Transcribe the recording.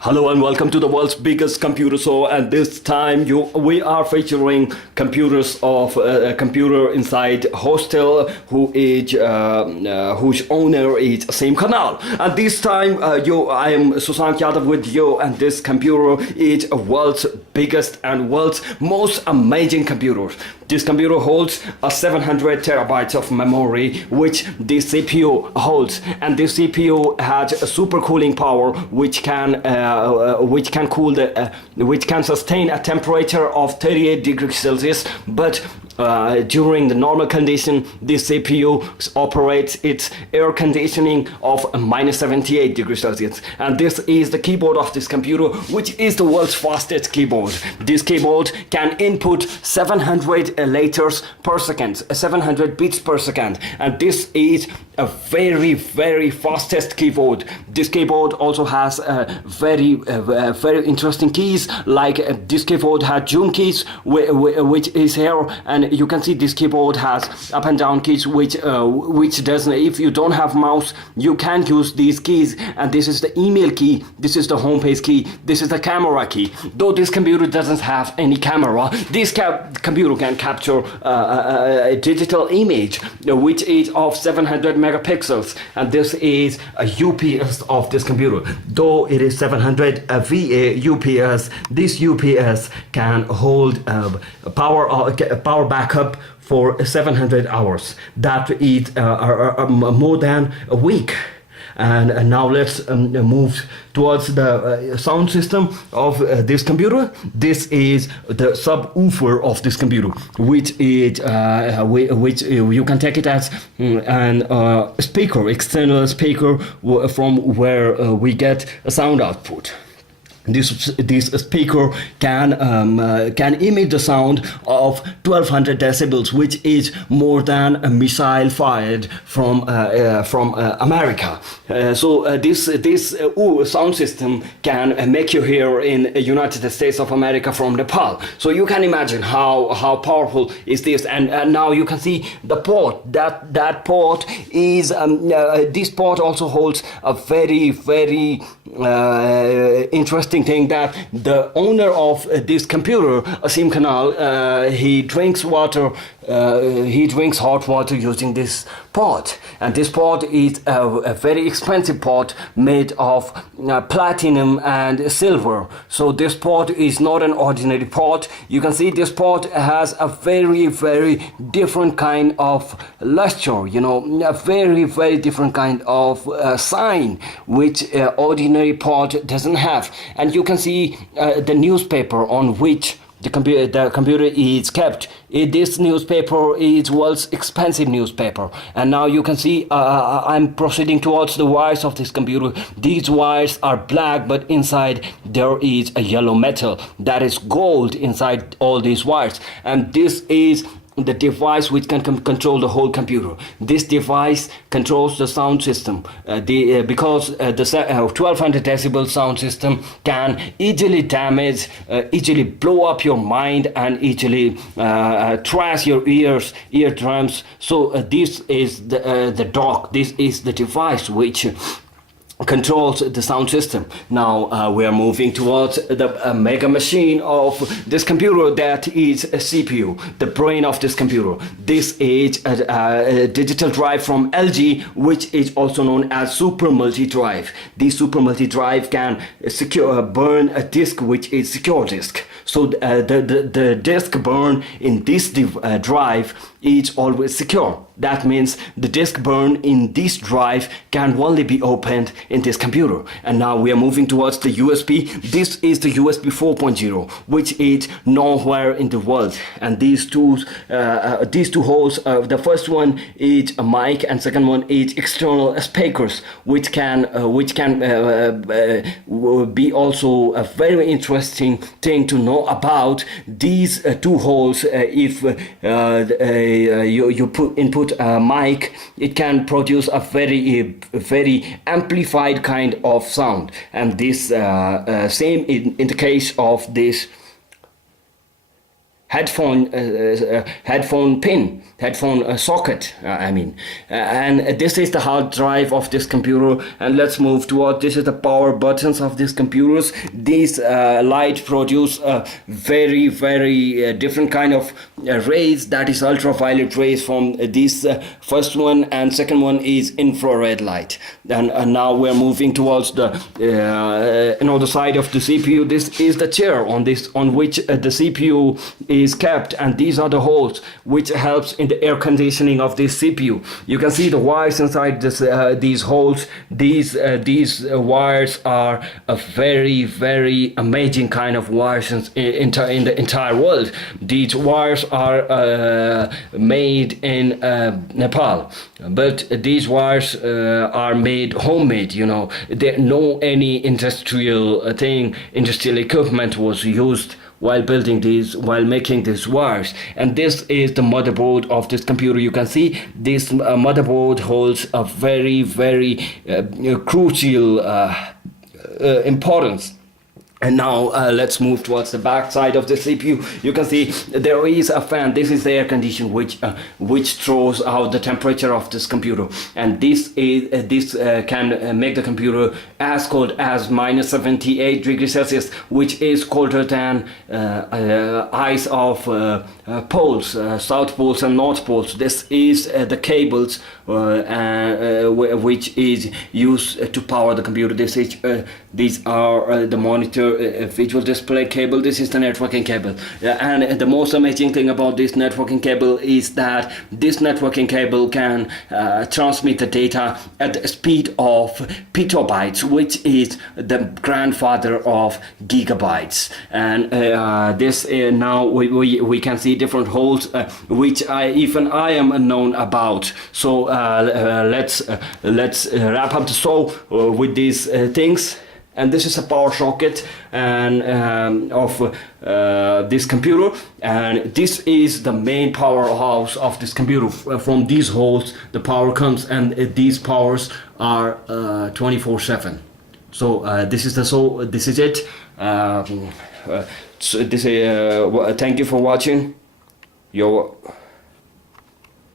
Hello and welcome to the world's biggest computer show, and this time we are featuring computers of a computer inside hostel whose owner is same canal. And this time I am Sushank Yadav with you, and this computer is world's biggest and world's most amazing computer. This computer holds a 700 terabytes of memory, which the CPU holds, and this CPU has a super cooling power, which can sustain a temperature of 38 degrees Celsius. But during the normal condition, this CPU operates its air conditioning of minus 78 degrees Celsius. And this is the keyboard of this computer, which is the world's fastest keyboard. This keyboard can input 700 letters per second, 700 bits per second, and this is a very fastest keyboard. This keyboard also has very interesting keys, like this keyboard has zoom keys, which is here, and you can see this keyboard has up and down keys, which doesn't. If you don't have mouse, you can use these keys. And this is the email key, this is the home page key, this is the camera key. Though this computer doesn't have any camera, this computer can capture a digital image, which is of 700 megapixels, and this is a UPS of this computer. Though it is 700 VA UPS, this UPS can hold power backup for 700 hours. That is more than a week. And now let's move towards the sound system of this computer. This is the subwoofer of this computer, which you can take it as an speaker, external speaker from where we get a sound output. This speaker can emit the sound of 1200 decibels, which is more than a missile fired from America. So this sound system can make you hear in United States of America from Nepal. So you can imagine how powerful is this. And now you can see the port. That port is this port also holds a very interesting thing, that the owner of this computer, Asim Kanal, he drinks water. He drinks hot water using this pot, and this pot is a very expensive pot made of platinum and silver. So this pot is not an ordinary pot. You can see this pot has a very different kind of luster, a very different kind of sign, which ordinary pot doesn't have. And you can see the newspaper on which the computer is kept. This newspaper is world's expensive newspaper. And now you can see I'm proceeding towards the wires of this computer. These wires are black, but inside there is a yellow metal, that is gold inside all these wires. And this is the device which can control the whole computer. This device controls the sound system, because the 1200 decibel sound system can easily damage, easily blow up your mind, and easily trash your eardrums. So this is the dock. This is the device which controls the sound system. Now we are moving towards the mega machine of this computer, that is a CPU, the brain of this computer. This is a digital drive from LG, which is also known as super multi drive. This super multi drive can burn a disk, which is secure disk. So the disk burn in this drive is always secure. That means the disk burn in this drive can only be opened in this computer. And now we are moving towards the USB. This is the USB 4.0, which is nowhere in the world. And these two holes, the first one is a mic, and second one is external speakers, which can be also a very interesting thing to know about. These two holes, if you input a mic, it can produce a very amplified kind of sound. And this same in the case of this headphone socket, and this is the hard drive of this computer. And let's move toward, this is the power buttons of these computers. These light produce a very different kind of rays, that is ultraviolet rays from this first one, and second one is infrared light. And now we're moving towards the another side of the CPU. This is the chair on which the CPU is kept, and these are the holes which helps in the air conditioning of this CPU. You can see the wires inside these holes. These wires are a very amazing kind of wires in the entire world. These wires are made in Nepal, but these wires are made homemade. There no any industrial equipment was used while making these wires. And this is the motherboard of this computer. You can see this motherboard holds a very crucial importance. And now let's move towards the back side of the CPU. You can see there is a fan. This is the air condition which throws out the temperature of this computer, and this can make the computer as cold as minus 78 degrees Celsius, which is colder than ice of poles, south poles and north poles. This is the cables which is used to power the computer. These are the monitor visual display cable. This is the networking cable, and the most amazing thing about this networking cable is that this networking cable can transmit the data at the speed of petabytes, which is the grandfather of gigabytes. And this now we can see different holes which even I am unknown about. So let's wrap up the show with these things. And this is a power socket and of this computer, and this is the main powerhouse of this computer. From these holes the power comes, and these powers are 24/7. So this is it. Thank you for watching.